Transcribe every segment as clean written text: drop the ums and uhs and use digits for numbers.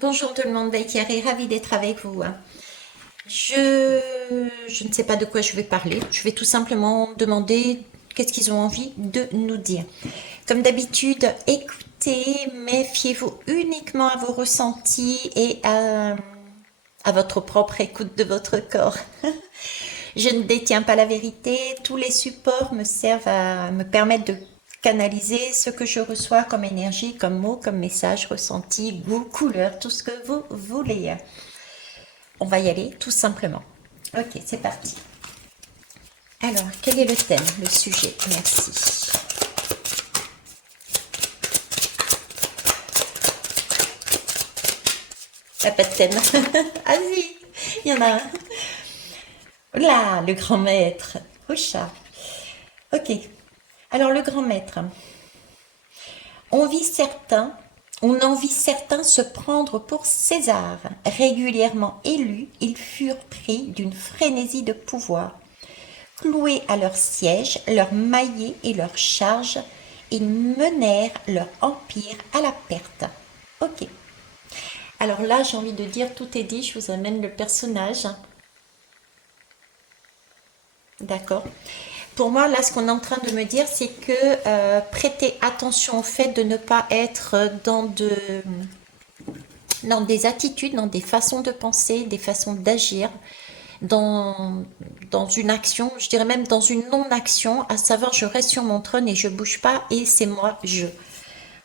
Bonjour tout le monde, Thierry, ravie d'être avec vous. Je ne sais pas de quoi je vais parler. Je vais tout simplement demander qu'est-ce qu'ils ont envie de nous dire. Comme d'habitude, écoutez, méfiez-vous uniquement à vos ressentis et à votre propre écoute de votre corps. Je ne détiens pas la vérité. Tous les supports me servent à me permettre de canaliser ce que je reçois comme énergie, comme mots, comme message, ressenti, goût, couleur, tout ce que vous voulez. On va y aller tout simplement. Ok, c'est parti. Alors, quel est le thème, le sujet? Merci. Ah, pas de thème. Ah si, il y en a un. Là, le grand maître. Au chat. Ok. Alors, le grand maître. On vit certains, on en vit certains se prendre pour César. Régulièrement élus, ils furent pris d'une frénésie de pouvoir. Cloués à leur siège, leur maillet et leur charge, ils menèrent leur empire à la perte. Ok. Alors là, j'ai envie de dire, tout est dit, je vous amène le personnage. D'accord. Pour moi, là, ce qu'on est en train de me dire, c'est que prêtez attention au fait de ne pas être dans des attitudes, dans des façons de penser, des façons d'agir, dans, dans une action, je dirais même dans une non-action, à savoir je reste sur mon trône et je bouge pas et c'est moi, je.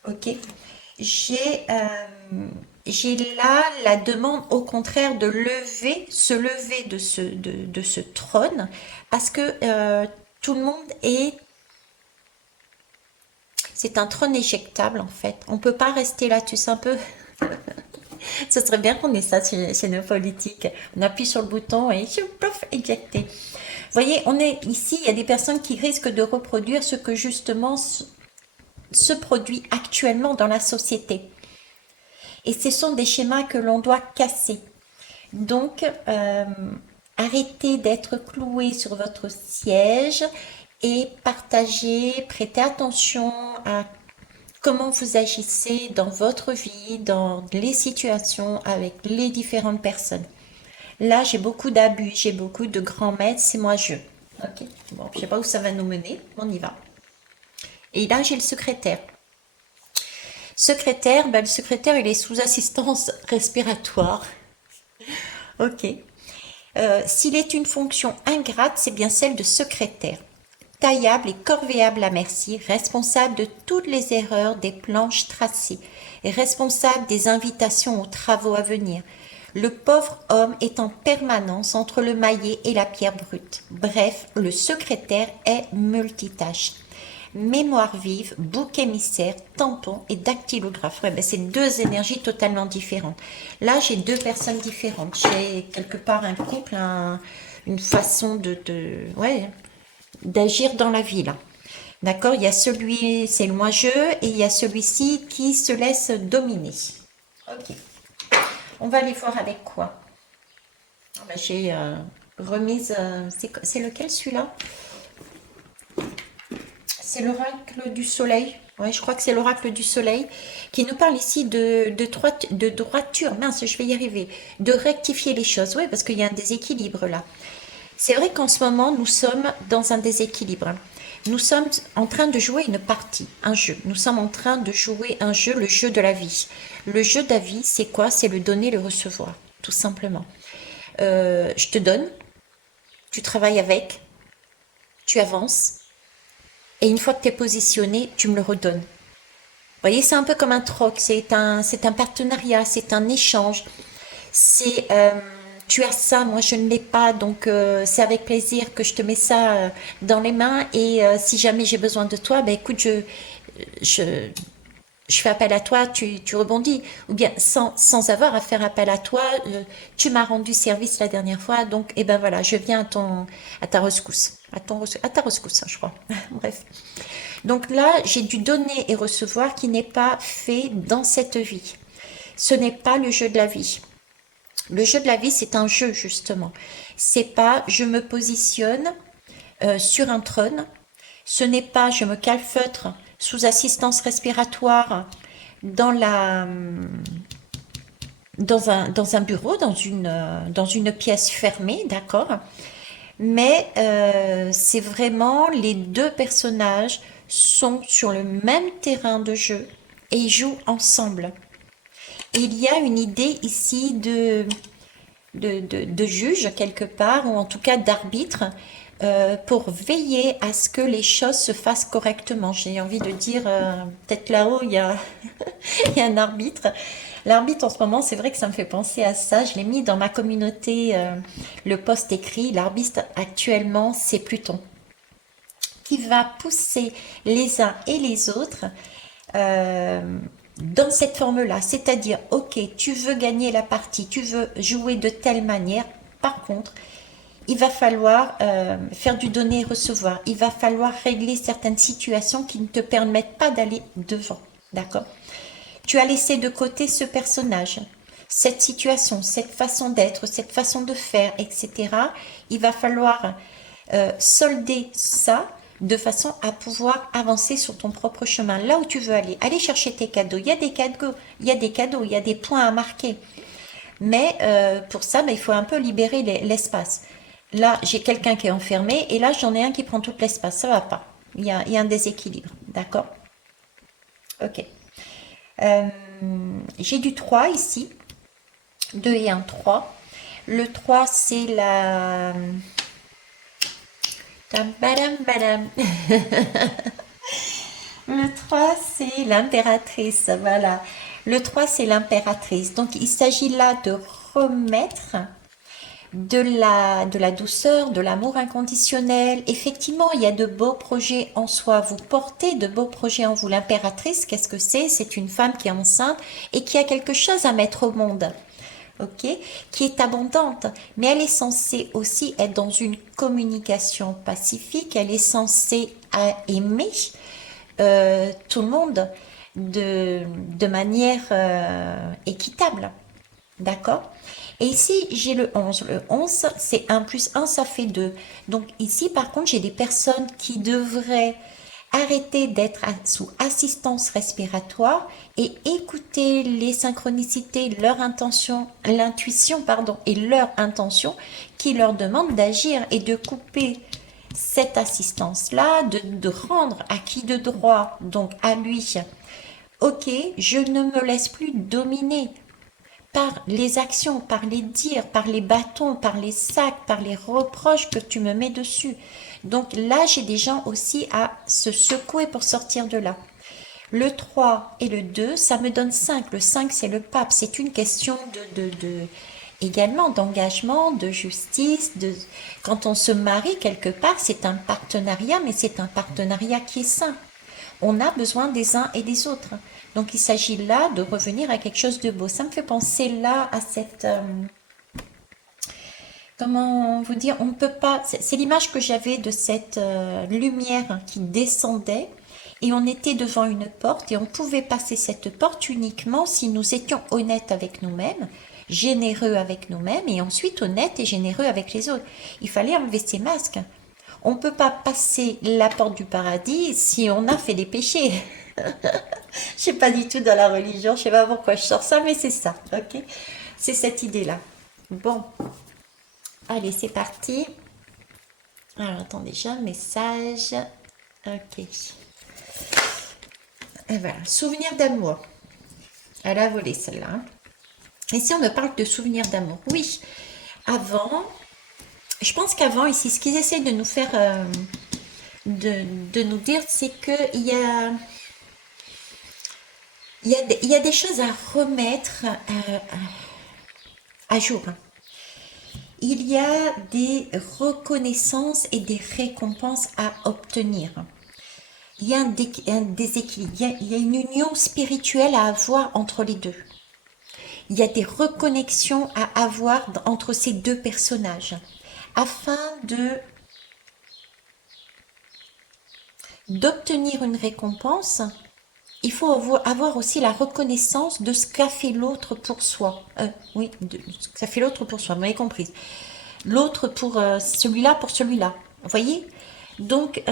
Ok. J'ai j'ai là la demande au contraire de se lever de ce trône, parce que tout le monde est... C'est un trône éjectable en fait. On peut pas rester là-dessus. C'est un peu... Ce serait bien qu'on ait ça chez nos politiques. On appuie sur le bouton et pouf, éjecter. Vous voyez, on est ici, il y a des personnes qui risquent de reproduire ce que justement se produit actuellement dans la société. Et ce sont des schémas que l'on doit casser. Donc, arrêtez d'être cloué sur votre siège et partagez, prêtez attention à comment vous agissez dans votre vie, dans les situations avec les différentes personnes. Là, j'ai beaucoup d'abus, j'ai beaucoup de grands maîtres, c'est moi je. Ok, bon, je sais pas où ça va nous mener, on y va. Et là, j'ai le secrétaire. Secrétaire, ben, le secrétaire, il est sous assistance respiratoire. Ok. S'il est une fonction ingrate, c'est bien celle de secrétaire. Taillable et corvéable à merci, responsable de toutes les erreurs des planches tracées, et responsable des invitations aux travaux à venir. Le pauvre homme est en permanence entre le maillet et la pierre brute. Bref, le secrétaire est multitâche. Mémoire vive, bouc émissaire, tampon et dactylographe. Ouais, ben c'est deux énergies totalement différentes. Là, j'ai deux personnes différentes. J'ai quelque part un couple, une façon ouais, d'agir dans la vie, là. D'accord. Il y a celui, c'est le moi-je, et il y a celui-ci qui se laisse dominer. Ok. On va aller voir avec quoi. Ah ben, j'ai remise. C'est lequel celui-là? C'est l'oracle du soleil. Ouais, je crois que c'est l'oracle du soleil qui nous parle ici de droiture. Mince, je vais y arriver. De rectifier les choses. Oui, parce qu'il y a un déséquilibre là. C'est vrai qu'en ce moment, nous sommes dans un déséquilibre. Nous sommes en train de jouer une partie, un jeu. Nous sommes en train de jouer un jeu, le jeu de la vie. Le jeu de la vie, c'est quoi? C'est le donner, le recevoir, tout simplement. Je te donne, tu travailles avec, tu avances, et une fois que tu es positionné, tu me le redonnes. Vous voyez, c'est un peu comme un troc, c'est un partenariat, c'est un échange. C'est tu as ça, moi je ne l'ai pas, donc c'est avec plaisir que je te mets ça dans les mains et si jamais j'ai besoin de toi, ben écoute, je, je fais appel à toi, tu rebondis. Ou bien sans avoir à faire appel à toi, tu m'as rendu service la dernière fois, donc et ben voilà, je viens à ta rescousse. À ta rescousse, hein, je crois. Bref. Donc là, j'ai du donner et recevoir qui n'est pas fait dans cette vie. Ce n'est pas le jeu de la vie. Le jeu de la vie, c'est un jeu, justement. C'est pas je me positionne sur un trône. Ce n'est pas je me calfeutre sous assistance respiratoire dans la dans un bureau, dans une pièce fermée, d'accord? Mais c'est vraiment les deux personnages sont sur le même terrain de jeu et ils jouent ensemble. Et il y a une idée ici de juge quelque part, ou en tout cas d'arbitre, pour veiller à ce que les choses se fassent correctement. J'ai envie de dire, peut-être là-haut, il y a un arbitre. L'arbitre en ce moment, c'est vrai que ça me fait penser à ça. Je l'ai mis dans ma communauté, le post écrit. L'arbitre actuellement, c'est Pluton, qui va pousser les uns et les autres euh, dans cette forme-là. C'est-à-dire, ok, tu veux gagner la partie, tu veux jouer de telle manière. Par contre, il va falloir faire du donner et recevoir. Il va falloir régler certaines situations qui ne te permettent pas d'aller devant. D'accord? Tu as laissé de côté ce personnage, cette situation, cette façon d'être, cette façon de faire, etc. Il va falloir solder ça de façon à pouvoir avancer sur ton propre chemin, là où tu veux aller. Aller chercher tes cadeaux. Il y a des cadeaux, il y a des cadeaux, il y a des points à marquer. Mais pour ça, il faut un peu libérer l'espace. Là, j'ai quelqu'un qui est enfermé et là, j'en ai un qui prend tout l'espace. Ça va pas. Il y a un déséquilibre. D'accord? Ok. Euh, j'ai du 3 ici. 2 et un 3. Le 3 c'est la... Tam, badam, badam. Le 3 c'est l'impératrice. Voilà. Le 3 c'est l'impératrice. Donc, il s'agit là de remettre de la douceur, de l'amour inconditionnel. Effectivement, il y a de beaux projets en soi. Vous portez de beaux projets en vous. L'impératrice, qu'est-ce que c'est? C'est une femme qui est enceinte et qui a quelque chose à mettre au monde. Ok, qui est abondante, mais elle est censée aussi être dans une communication pacifique, elle est censée aimer tout le monde de manière équitable. D'accord? Et ici, j'ai le 11. Le 11, c'est un plus un, ça fait 2. Donc ici, par contre, j'ai des personnes qui devraient arrêter d'être sous assistance respiratoire et écouter les synchronicités, leur intention, l'intuition, pardon, et leur intention qui leur demandent d'agir et de couper cette assistance-là, de rendre à qui de droit, donc à lui. Ok, je ne me laisse plus dominer par les actions, par les dires, par les bâtons, par les sacs, par les reproches que tu me mets dessus. Donc là, j'ai des gens aussi à se secouer pour sortir de là. Le 3 et le 2, ça me donne 5. Le 5, c'est le pape. C'est une question également d'engagement, de justice. Quand on se marie quelque part, c'est un partenariat, mais c'est un partenariat qui est sain. On a besoin des uns et des autres. Donc il s'agit là de revenir à quelque chose de beau. Ça me fait penser là à cette... comment vous dire? On ne peut pas... C'est l'image que j'avais de cette lumière qui descendait et on était devant une porte et on pouvait passer cette porte uniquement si nous étions honnêtes avec nous-mêmes, généreux avec nous-mêmes et ensuite honnêtes et généreux avec les autres. Il fallait enlever ces masques. On ne peut pas passer la porte du paradis si on a fait des péchés. Je sais pas du tout dans la religion, je sais pas pourquoi je sors ça, mais c'est ça, ok? C'est cette idée-là. Bon, allez, c'est parti. Alors, attendez, j'ai un message. Ok. Et voilà, souvenir d'amour. Elle a volé celle-là, hein. Et si on me parle de souvenirs d'amour? Oui, avant, je pense qu'avant, ici, ce qu'ils essaient de nous faire, de nous dire, c'est qu'il y a, il y a des choses à remettre à jour. Il y a des reconnaissances et des récompenses à obtenir. Il y a un déséquilibre, il y a une union spirituelle à avoir entre les deux. Il y a des reconnexions à avoir entre ces deux personnages afin d'obtenir une récompense. Il faut avoir aussi la reconnaissance de ce qu'a fait l'autre pour soi. Oui, de ce qu'a fait l'autre pour soi, vous m'avez compris. L'autre pour celui-là, pour celui-là. Vous voyez? Donc,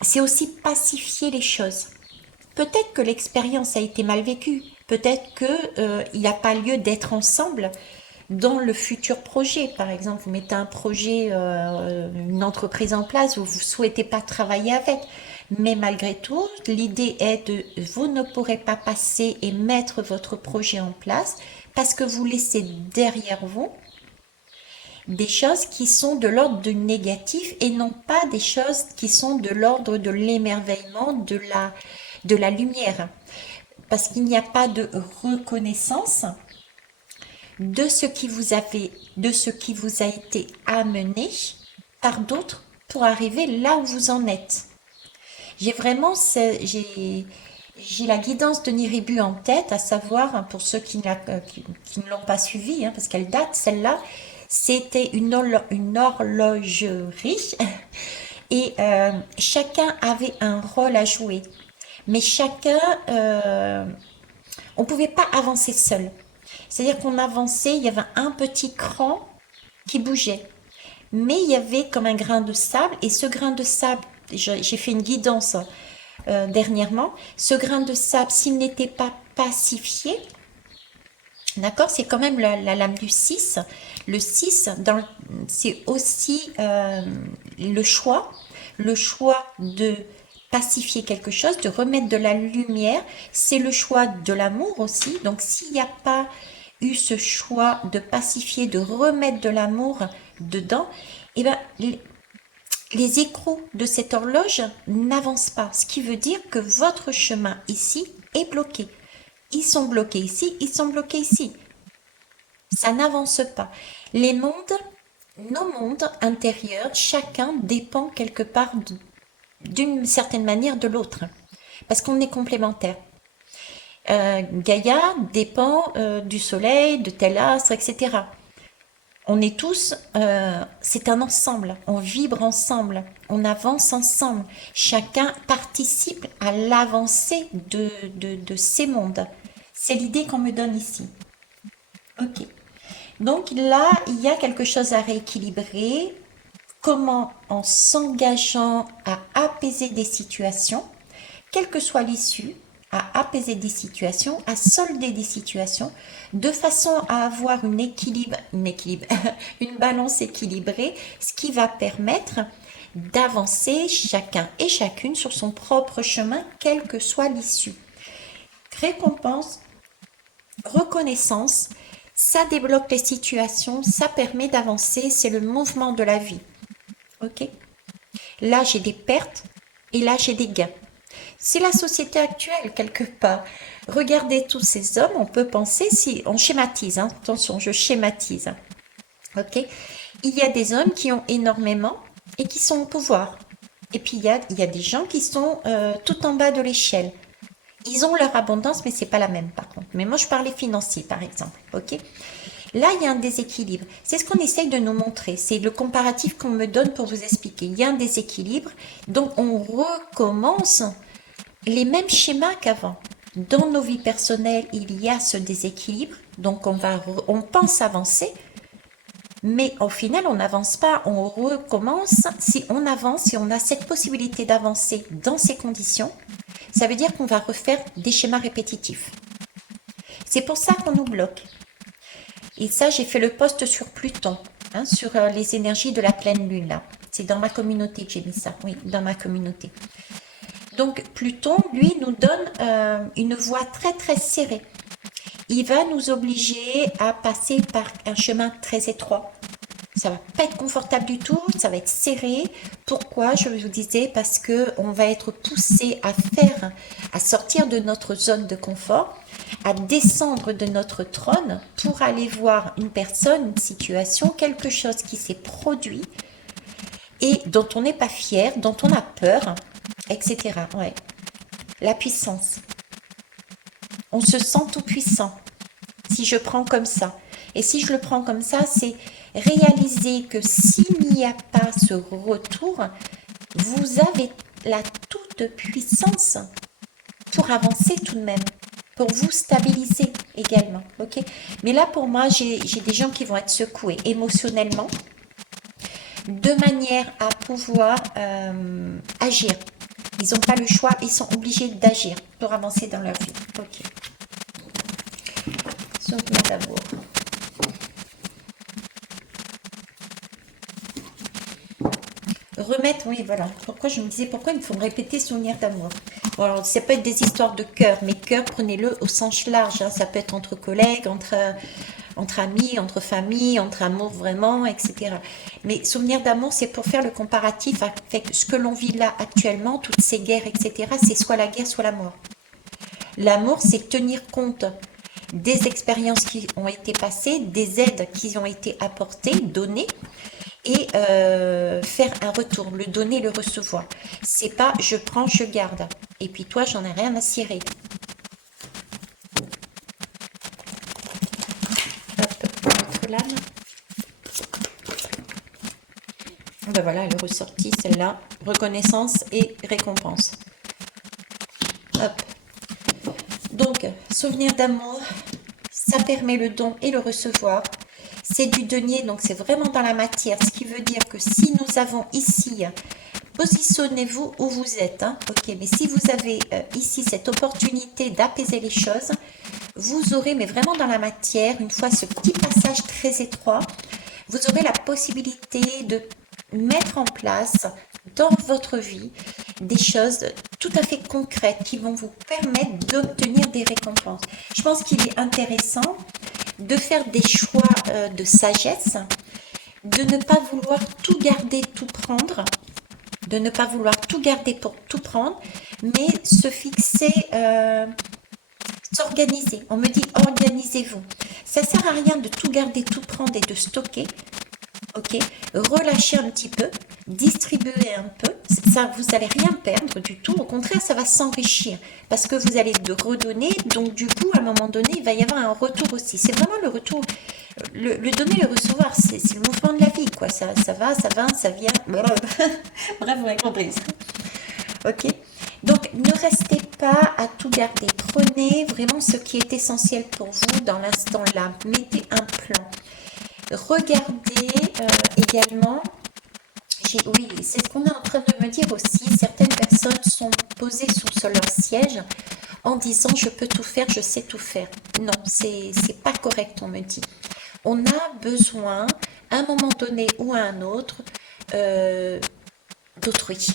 c'est aussi pacifier les choses. Peut-être que l'expérience a été mal vécue, Peut-être que il n'y a pas lieu d'être ensemble dans le futur projet. Par exemple, vous mettez un projet, une entreprise en place, vous ne souhaitez pas travailler avec. Mais malgré tout, l'idée est de, vous ne pourrez pas passer et mettre votre projet en place parce que vous laissez derrière vous des choses qui sont de l'ordre du négatif et non pas des choses qui sont de l'ordre de l'émerveillement, de la lumière. Parce qu'il n'y a pas de reconnaissance de ce qui vous a fait, de ce qui vous a été amené par d'autres pour arriver là où vous en êtes. J'ai vraiment, j'ai la guidance de Niribu en tête, à savoir, hein, pour ceux qui ne l'ont pas suivi, hein, parce qu'elle date, celle-là, c'était une horlogerie et chacun avait un rôle à jouer. Mais chacun, on ne pouvait pas avancer seul. C'est-à-dire qu'on avançait, il y avait un petit cran qui bougeait. Mais il y avait comme un grain de sable, et ce grain de sable, j'ai fait une guidance dernièrement, ce grain de sable, s'il n'était pas pacifié, d'accord, c'est quand même la lame du 6. Le 6, c'est aussi le choix de pacifier quelque chose, de remettre de la lumière. C'est le choix de l'amour aussi. Donc, s'il n'y a pas eu ce choix de pacifier, de remettre de l'amour dedans, eh ben, les écrous de cette horloge n'avancent pas. Ce qui veut dire que votre chemin ici est bloqué. Ils sont bloqués ici, ils sont bloqués ici. Ça n'avance pas. Les mondes, nos mondes intérieurs, chacun dépend quelque part d'une certaine manière de l'autre. Parce qu'on est complémentaires. Gaïa dépend du soleil, de tel astre, etc. On est tous, c'est un ensemble, on vibre ensemble, on avance ensemble. Chacun participe à l'avancée de ces mondes. C'est l'idée qu'on me donne ici. Ok. Donc là, il y a quelque chose à rééquilibrer. Comment, en s'engageant à apaiser des situations, quelle que soit l'issue, à apaiser des situations, à solder des situations, de façon à avoir une balance équilibrée, ce qui va permettre d'avancer chacun et chacune sur son propre chemin, quelle que soit l'issue. Récompense, reconnaissance, ça débloque les situations, ça permet d'avancer, c'est le mouvement de la vie. Ok? Là, j'ai des pertes et là, j'ai des gains. C'est la société actuelle, quelque part. Regardez tous ces hommes, on peut penser, si on schématise, hein, attention, je schématise. Ok? Il y a des hommes qui ont énormément et qui sont au pouvoir. Et puis, il y a des gens qui sont tout en bas de l'échelle. Ils ont leur abondance, mais c'est pas la même, par contre. Mais moi, je parlais financier, par exemple. Ok? Là, il y a un déséquilibre. C'est ce qu'on essaye de nous montrer. C'est le comparatif qu'on me donne pour vous expliquer. Il y a un déséquilibre. Donc, on recommence les mêmes schémas qu'avant. Dans nos vies personnelles, il y a ce déséquilibre. Donc, on pense avancer. Mais au final, on n'avance pas. On recommence. Si on avance, si on a cette possibilité d'avancer dans ces conditions, ça veut dire qu'on va refaire des schémas répétitifs. C'est pour ça qu'on nous bloque. Et ça, j'ai fait le post sur Pluton, hein, sur les énergies de la pleine lune, là. C'est dans ma communauté que j'ai mis ça, oui, dans ma communauté. Donc, Pluton, lui, nous donne une voie très, très serrée. Il va nous obliger à passer par un chemin très étroit. Ça va pas être confortable du tout, ça va être serré. Pourquoi? Je vous disais, parce que on va être poussé à sortir de notre zone de confort, à descendre de notre trône pour aller voir une personne, une situation, quelque chose qui s'est produit et dont on n'est pas fier, dont on a peur, etc. Ouais. La puissance. On se sent tout puissant si je prends comme ça. Et si je le prends comme ça, c'est réaliser que s'il n'y a pas ce retour, vous avez la toute puissance pour avancer tout de même, pour vous stabiliser également. Ok? Mais là, pour moi, j'ai des gens qui vont être secoués émotionnellement de manière à pouvoir agir. Ils n'ont pas le choix, ils sont obligés d'agir pour avancer dans leur vie. Ok. Souvenir d'amour. Remettre, oui, voilà. Pourquoi je me disais, pourquoi il faut me répéter souvenir d'amour? Bon, alors, ça peut être des histoires de cœur, mais cœur, prenez-le au sens large, hein. Ça peut être entre collègues, entre amis, entre familles, entre amour vraiment, etc. Mais souvenir d'amour, c'est pour faire le comparatif avec ce que l'on vit là actuellement, toutes ces guerres, etc. C'est soit la guerre, soit la mort. L'amour, c'est tenir compte des expériences qui ont été passées, des aides qui ont été apportées, données, et faire un retour, le donner, le recevoir. C'est pas je prends, je garde. Et puis toi, j'en ai rien à cirer. Hop, notre lame. Ben voilà, elle est ressortie celle-là. Reconnaissance et récompense. Hop. Donc, souvenir d'amour, ça permet le don et le recevoir. C'est du denier, donc c'est vraiment dans la matière, ce qui veut dire que si nous avons ici, positionnez-vous où vous êtes, hein, ok, mais si vous avez ici cette opportunité d'apaiser les choses, vous aurez, mais vraiment dans la matière, une fois ce petit passage très étroit, vous aurez la possibilité de mettre en place dans votre vie des choses tout à fait concrètes qui vont vous permettre d'obtenir des récompenses. Je pense qu'il est intéressant de faire des choix de sagesse, de ne pas vouloir tout garder, tout prendre, de ne pas vouloir tout garder pour tout prendre, mais se fixer, s'organiser. On me dit organisez-vous. Ça sert à rien de tout garder, tout prendre et de stocker. Ok, relâchez un petit peu, distribuez un peu, ça vous n'allez rien perdre du tout, au contraire ça va s'enrichir parce que vous allez de redonner, donc du coup à un moment donné il va y avoir un retour aussi, c'est vraiment le retour, le donner, le recevoir, c'est le mouvement de la vie quoi, ça va, ça vient, bref vous avez compris, ok. Donc ne restez pas à tout garder, prenez vraiment ce qui est essentiel pour vous dans l'instant là, mettez un plan. Regardez également, oui, c'est ce qu'on est en train de me dire aussi, certaines personnes sont posées sur leur siège en disant je peux tout faire, je sais tout faire. Non, c'est pas correct, on me dit. On a besoin, à un moment donné ou à un autre, d'autrui.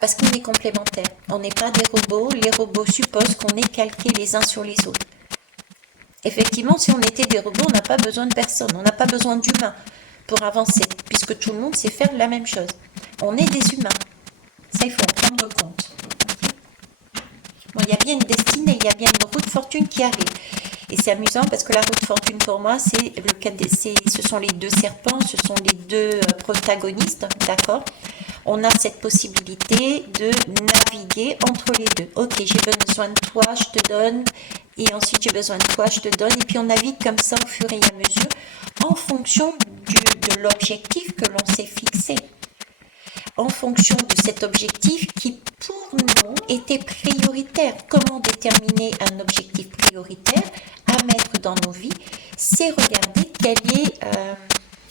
Parce qu'on est complémentaires. On n'est pas des robots, les robots supposent qu'on est calqués les uns sur les autres. Effectivement, si on était des robots, on n'a pas besoin de personne, on n'a pas besoin d'humains pour avancer, puisque tout le monde sait faire la même chose. On est des humains. Ça, il faut en prendre compte. Bon, il y a bien une destinée, il y a bien une roue de fortune qui arrive. Et c'est amusant parce que la roue de fortune pour moi, ce sont les deux serpents, ce sont les deux protagonistes, d'accord? On a cette possibilité de naviguer entre les deux. Ok, j'ai besoin de toi, je te donne. Et ensuite, j'ai besoin de toi, je te donne. Et puis, on navigue comme ça au fur et à mesure en fonction de l'objectif que l'on s'est fixé. En fonction de cet objectif qui, pour nous, était prioritaire. Comment déterminer un objectif prioritaire à mettre dans nos vies? C'est regarder quel est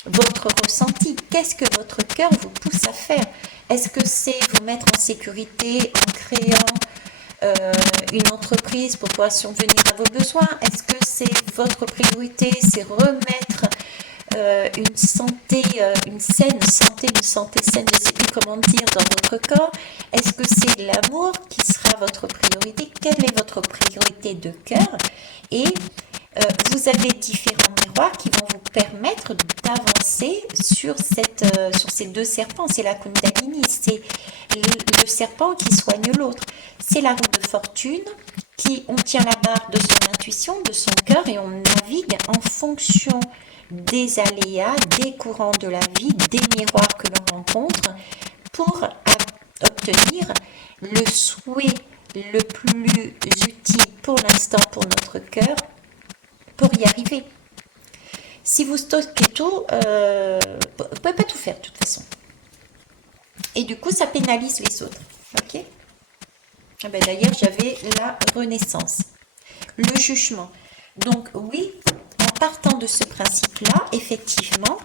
votre ressenti. Qu'est-ce que votre cœur vous pousse à faire? Est-ce que c'est vous mettre en sécurité en créant une entreprise pour pouvoir survenir à vos besoins? Est-ce que c'est votre priorité, c'est remettre une santé, une saine saine, je ne sais plus comment dire, dans votre corps? Est-ce que c'est l'amour qui sera votre priorité? Quelle est votre priorité de cœur? Et vous avez différents miroirs qui vont vous permettre d'avancer sur ces deux serpents. C'est la Kundalini, c'est le serpent qui soigne l'autre. C'est la roue de fortune on tient la barre de son intuition, de son cœur et on navigue en fonction des aléas, des courants de la vie, des miroirs que l'on rencontre pour obtenir le souhait le plus utile pour l'instant pour notre cœur pour y arriver. Si vous stockez tout, vous ne pouvez pas tout faire de toute façon. Et du coup, ça pénalise les autres. Ok? Ben, d'ailleurs, j'avais la renaissance. Le jugement. Donc oui, en partant de ce principe-là, effectivement,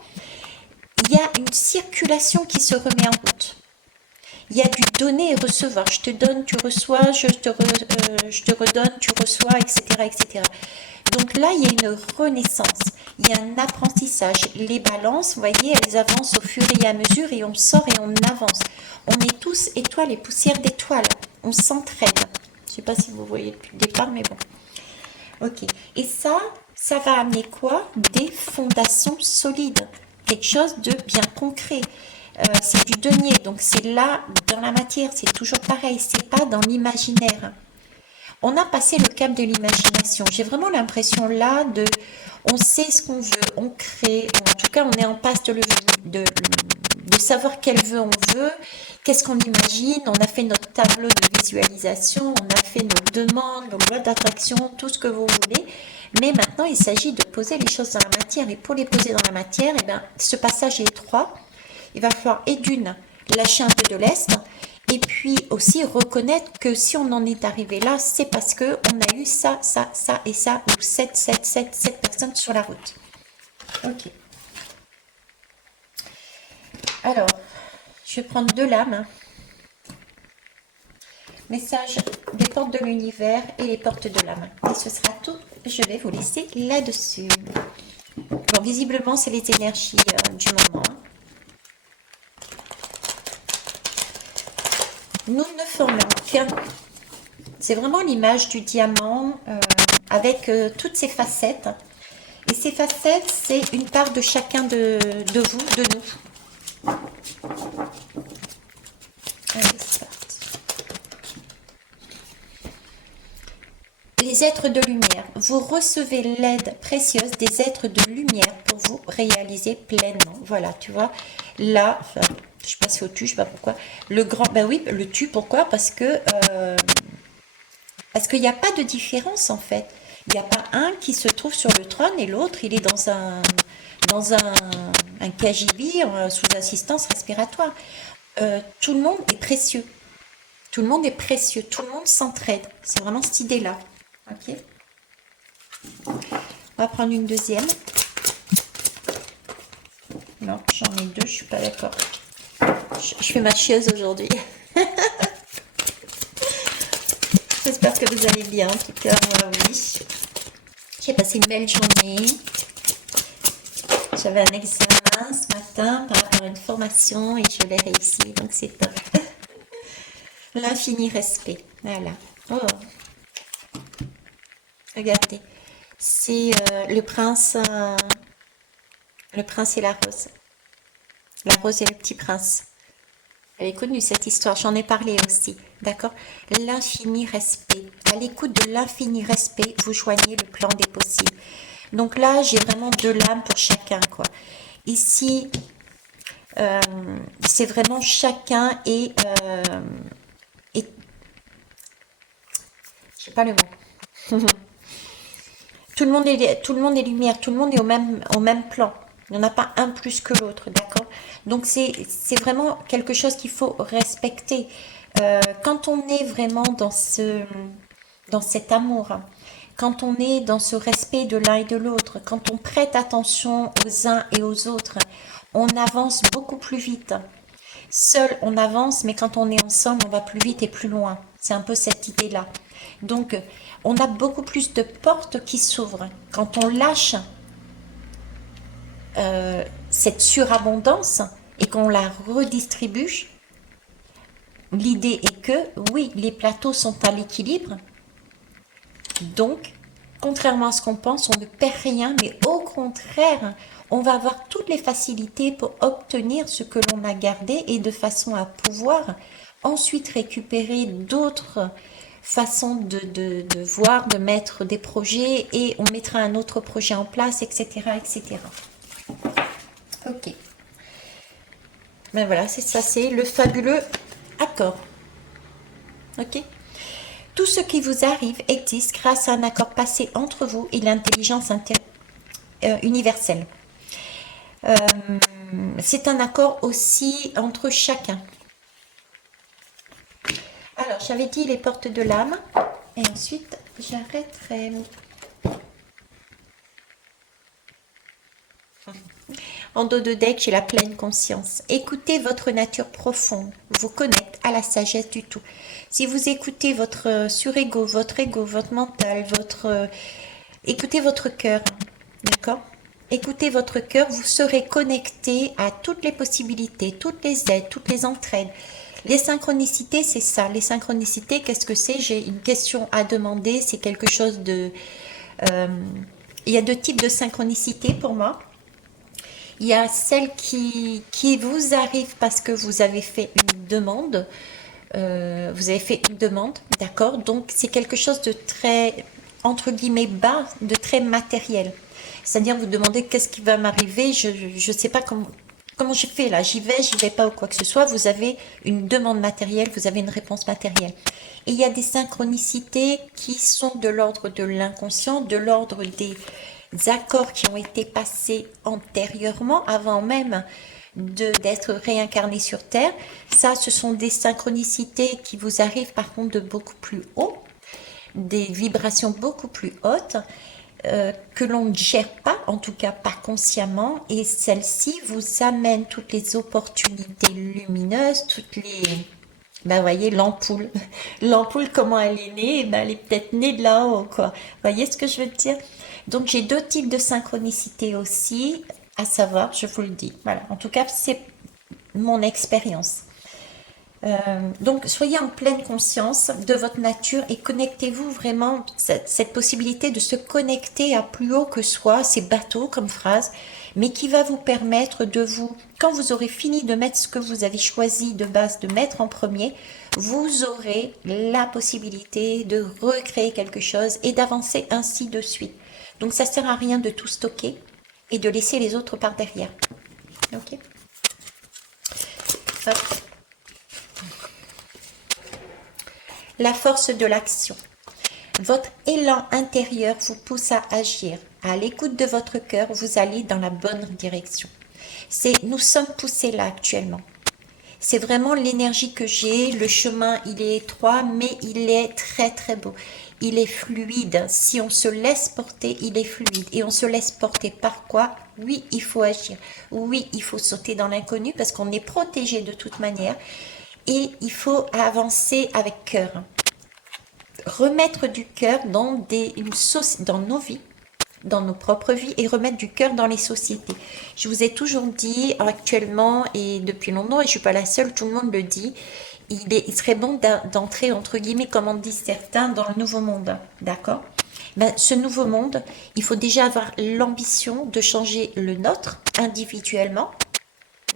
il y a une circulation qui se remet en route. Il y a du donner et recevoir. Je te donne, tu reçois, je te redonne, tu reçois, etc., etc. Donc là, il y a une renaissance, il y a un apprentissage. Les balances, vous voyez, elles avancent au fur et à mesure et on sort et on avance. On est tous étoiles et poussières d'étoiles. On s'entraide. Je ne sais pas si vous voyez depuis le départ, mais bon. Ok. Et ça va amener quoi? Des fondations solides. Quelque chose de bien concret. C'est du denier, donc c'est là dans la matière, c'est toujours pareil, c'est pas dans l'imaginaire. On a passé le cap de l'imagination. J'ai vraiment l'impression là on sait ce qu'on veut, on crée, en tout cas on est en passe de savoir quel vœu on veut, qu'est-ce qu'on imagine, on a fait notre tableau de visualisation, on a fait nos demandes, nos lois d'attraction, tout ce que vous voulez. Mais maintenant, il s'agit de poser les choses dans la matière. Et pour les poser dans la matière, eh bien, ce passage est étroit. Il va falloir, et d'une, lâcher un peu de lest, et puis aussi reconnaître que si on en est arrivé là, c'est parce que on a eu ça, ça, ça et ça, ou 7 personnes sur la route. Ok. Alors, je vais prendre 2 lames. Message des portes de l'univers et les portes de l'âme. Et ce sera tout. Je vais vous laisser là-dessus. Bon, visiblement, c'est les énergies du moment. Nous ne formons qu'un. C'est vraiment l'image du diamant avec toutes ses facettes. Et ces facettes, c'est une part de chacun de vous, de nous. Allez, c'est parti. Les êtres de lumière, vous recevez l'aide précieuse des êtres de lumière pour vous réaliser pleinement. Voilà, tu vois, là, enfin, je suis passée au tu, je sais pas pourquoi. Le grand, ben oui, le tu, pourquoi? Parce qu'il n'y a pas de différence en fait. Il n'y a pas un qui se trouve sur le trône et l'autre, il est dans un KGB sous assistance respiratoire. Tout le monde est précieux. Tout le monde est précieux. Tout le monde s'entraide. C'est vraiment cette idée-là. Ok. On va prendre une deuxième. Non, j'en ai 2, je suis pas d'accord. Je fais ma chieuse aujourd'hui. J'espère que vous allez bien. En tout cas, moi, oui. J'ai passé une belle journée. J'avais un examen ce matin par rapport à une formation et je l'ai réussi, donc c'est top. L'infini respect. Voilà. Oh, regardez. C'est le prince et la rose. La rose et le petit prince. Vous avez connu cette histoire, j'en ai parlé aussi. D'accord? L'infini respect. À l'écoute de l'infini respect, vous joignez le plan des possibles. Donc là, j'ai vraiment 2 lames pour chacun, quoi. Ici, c'est vraiment chacun et je sais pas le mot. Tout le monde est lumière, tout le monde est au même plan. Il n'y en a pas un plus que l'autre, d'accord? Donc c'est vraiment quelque chose qu'il faut respecter. Quand on est vraiment dans cet amour, quand on est dans ce respect de l'un et de l'autre, quand on prête attention aux uns et aux autres, on avance beaucoup plus vite. Seul, on avance, mais quand on est ensemble, on va plus vite et plus loin. C'est un peu cette idée-là. Donc, on a beaucoup plus de portes qui s'ouvrent. Quand on lâche cette surabondance et qu'on la redistribue, l'idée est que, oui, les plateaux sont à l'équilibre. Donc, contrairement à ce qu'on pense, on ne perd rien, mais au contraire, on va avoir toutes les facilités pour obtenir ce que l'on a gardé et de façon à pouvoir ensuite récupérer d'autres façons de voir, de mettre des projets et on mettra un autre projet en place, etc. etc. Ok. Ben voilà, c'est ça, c'est le fabuleux accord. Ok. Tout ce qui vous arrive existe grâce à un accord passé entre vous et l'intelligence universelle. C'est un accord aussi entre chacun. Alors, j'avais dit les portes de l'âme. Et ensuite, j'arrêterai. En dos de deck, j'ai la pleine conscience. Écoutez votre nature profonde, vous connecte à la sagesse du tout. Si vous écoutez votre surego, votre mental, écoutez votre cœur, d'accord? Écoutez votre cœur, vous serez connecté à toutes les possibilités, toutes les aides, toutes les entraides. Les synchronicités, c'est ça. Les synchronicités, qu'est-ce que c'est? J'ai une question à demander. C'est quelque chose de... il y a deux types de synchronicité pour moi. Il y a celle qui vous arrive parce que vous avez fait une demande. Vous avez fait une demande, d'accord? Donc, c'est quelque chose de très, entre guillemets, bas, de très matériel. C'est-à-dire, vous demandez qu'est-ce qui va m'arriver. Je ne sais pas comment je fais là. J'y vais pas ou quoi que ce soit. Vous avez une demande matérielle, vous avez une réponse matérielle. Et il y a des synchronicités qui sont de l'ordre de l'inconscient, de l'ordre des accords qui ont été passés antérieurement, avant même d'être réincarné sur Terre. Ça, ce sont des synchronicités qui vous arrivent par contre de beaucoup plus haut, des vibrations beaucoup plus hautes, que l'on ne gère pas, en tout cas pas consciemment, et celles-ci vous amènent toutes les opportunités lumineuses, toutes les... Ben, voyez, l'ampoule. L'ampoule, comment elle est née? Ben, elle est peut-être née de là-haut, quoi. Voyez ce que je veux dire? Donc, j'ai deux types de synchronicité aussi, à savoir, je vous le dis. Voilà, en tout cas, c'est mon expérience. Donc, soyez en pleine conscience de votre nature et connectez-vous vraiment, cette possibilité de se connecter à plus haut que soi, c'est bateau comme phrase, mais qui va vous permettre de vous, quand vous aurez fini de mettre ce que vous avez choisi de base de mettre en premier, vous aurez la possibilité de recréer quelque chose et d'avancer ainsi de suite. Donc, ça ne sert à rien de tout stocker et de laisser les autres par derrière. Ok. Hop. La force de l'action. Votre élan intérieur vous pousse à agir. À l'écoute de votre cœur, vous allez dans la bonne direction. Nous sommes poussés là actuellement. C'est vraiment l'énergie que j'ai. Le chemin, il est étroit, mais il est très très beau. Il est fluide. Si on se laisse porter, il est fluide. Et on se laisse porter par quoi? Oui, il faut agir. Oui, il faut sauter dans l'inconnu parce qu'on est protégé de toute manière. Et il faut avancer avec cœur. Remettre du cœur dans nos vies, dans nos propres vies, et remettre du cœur dans les sociétés. Je vous ai toujours dit actuellement et depuis longtemps, et je ne suis pas la seule, tout le monde le dit, il serait bon d'entrer entre guillemets, comme on dit certains, dans le nouveau monde. D'accord? Ben, ce nouveau monde, il faut déjà avoir l'ambition de changer le nôtre individuellement.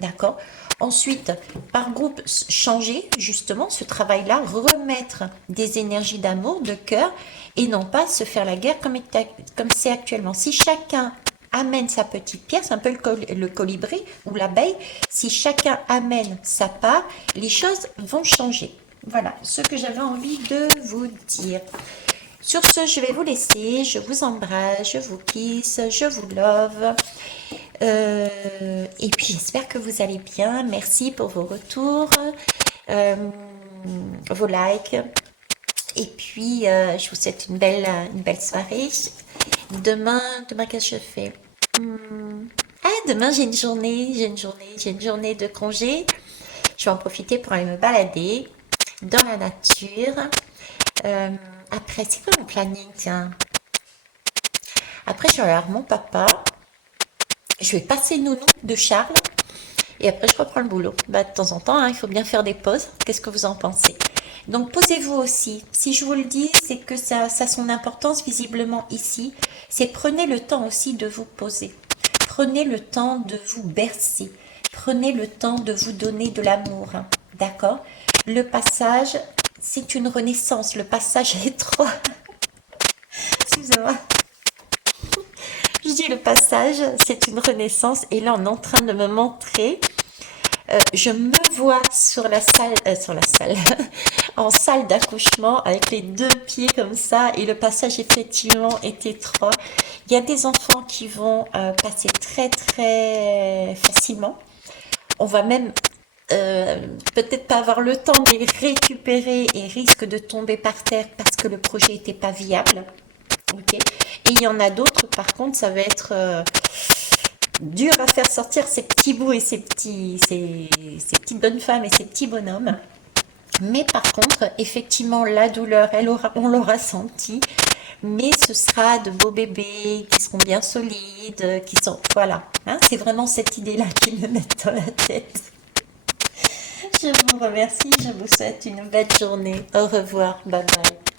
D'accord? Ensuite, par groupe, changer justement ce travail-là, remettre des énergies d'amour, de cœur, et non pas se faire la guerre comme c'est actuellement. Si chacun amène sa petite pierre, c'est un peu le colibri ou l'abeille, si chacun amène sa part, les choses vont changer. Voilà ce que j'avais envie de vous dire. Sur ce, je vais vous laisser. Je vous embrasse, je vous kiss, je vous love. Et puis j'espère que vous allez bien. Merci pour vos retours, vos likes. Et puis je vous souhaite une belle soirée. Demain qu'est-ce que je fais? Demain j'ai une journée de congé. Je vais en profiter pour aller me balader dans la nature. Après, c'est quoi mon planning, tiens? Après, je vais aller voir mon papa. Je vais passer nounou de Charles. Et après, je reprends le boulot. Bah, de temps en temps, hein, il faut bien faire des pauses. Qu'est-ce que vous en pensez? Donc, posez-vous aussi. Si je vous le dis, c'est que ça a son importance visiblement ici. C'est prenez le temps aussi de vous poser. Prenez le temps de vous bercer. Prenez le temps de vous donner de l'amour. Hein, d'accord? Le passage, c'est une renaissance. Le passage est trop... Excusez-moi. Je dis le passage, c'est une renaissance. Et là, on est en train de me montrer. Je me vois sur la salle, en salle d'accouchement avec les deux pieds comme ça. Et le passage, effectivement, est étroit. Il y a des enfants qui vont passer très, très facilement. On va même peut-être pas avoir le temps de les récupérer et risque de tomber par terre parce que le projet n'était pas viable. Okay. Et il y en a d'autres, par contre, ça va être dur à faire sortir ces petits bouts et ces petites bonnes femmes et ces petits bonhommes. Mais par contre, effectivement, la douleur, on l'aura senti, mais ce sera de beaux bébés qui seront bien solides, qui sont... Voilà, hein, c'est vraiment cette idée-là qui me met dans la tête. Je vous remercie, je vous souhaite une belle journée. Au revoir, bye bye.